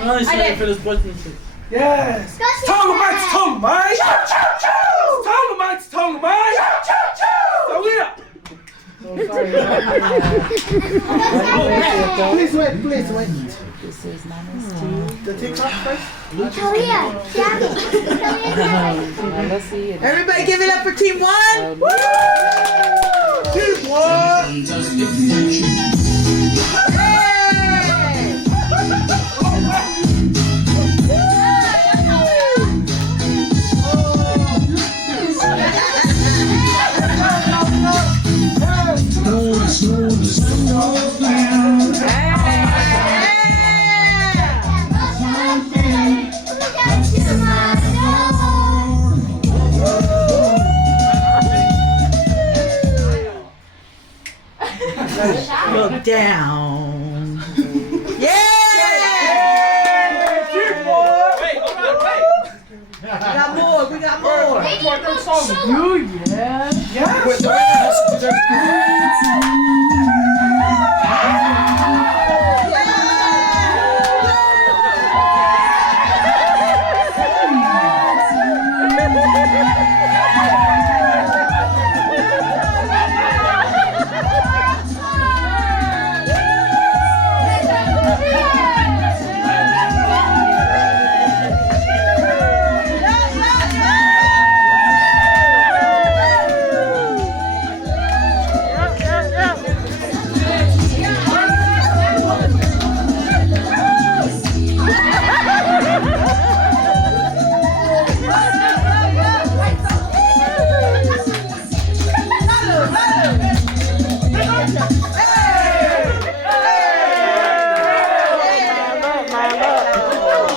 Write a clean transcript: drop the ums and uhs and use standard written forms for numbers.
Nice for the sportsmanship. Yes. Taulia, Taulia. Taulia. Oh, sorry. Please wait. This is Mama's tea. The TikTok first? Taulia, Tiave. Malosi. Everybody give it up for Team 1. Woo! Team 1. Look down. Yeah! Wait, hold on, wait. We got more. You, yeah. Yes.